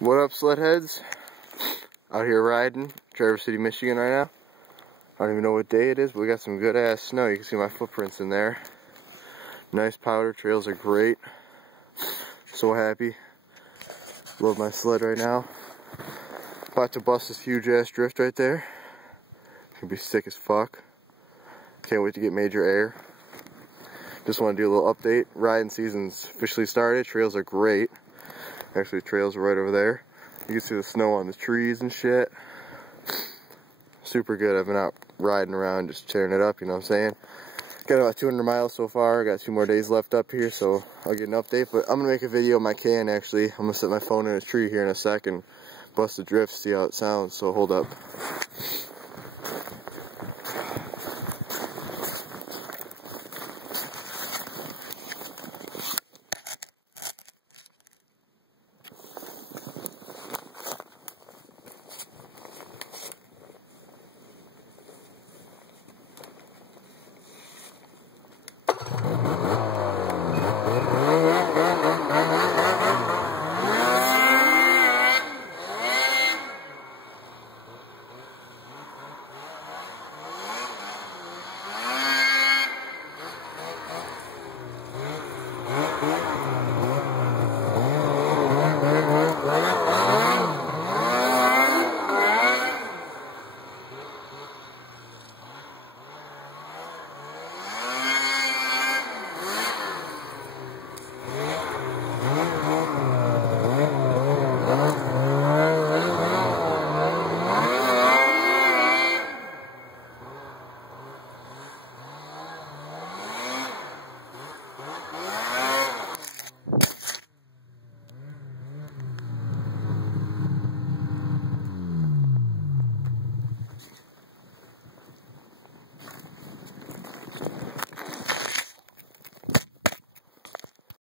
What up, sledheads? Out here riding, Traverse City, Michigan right now. I don't even know what day it is, but we got some good ass snow. You can see my footprints in there. Nice powder, trails are great. So happy. Love my sled right now. About to bust this huge ass drift right there. It's gonna be sick as fuck. Can't wait to get major air. Just want to do a little update. Riding season's officially started. Trails are great. Actually, the trails are right over there. You can see the snow on the trees and shit. Super good. I've been out riding around, just tearing it up, you know what I'm saying? Got about 200 miles so far. Got 2 more days left up here, so I'll get an update. But I'm gonna make a video of my can actually. I'm gonna set my phone in a tree here in a second, bust the drift, see how it sounds. So hold up.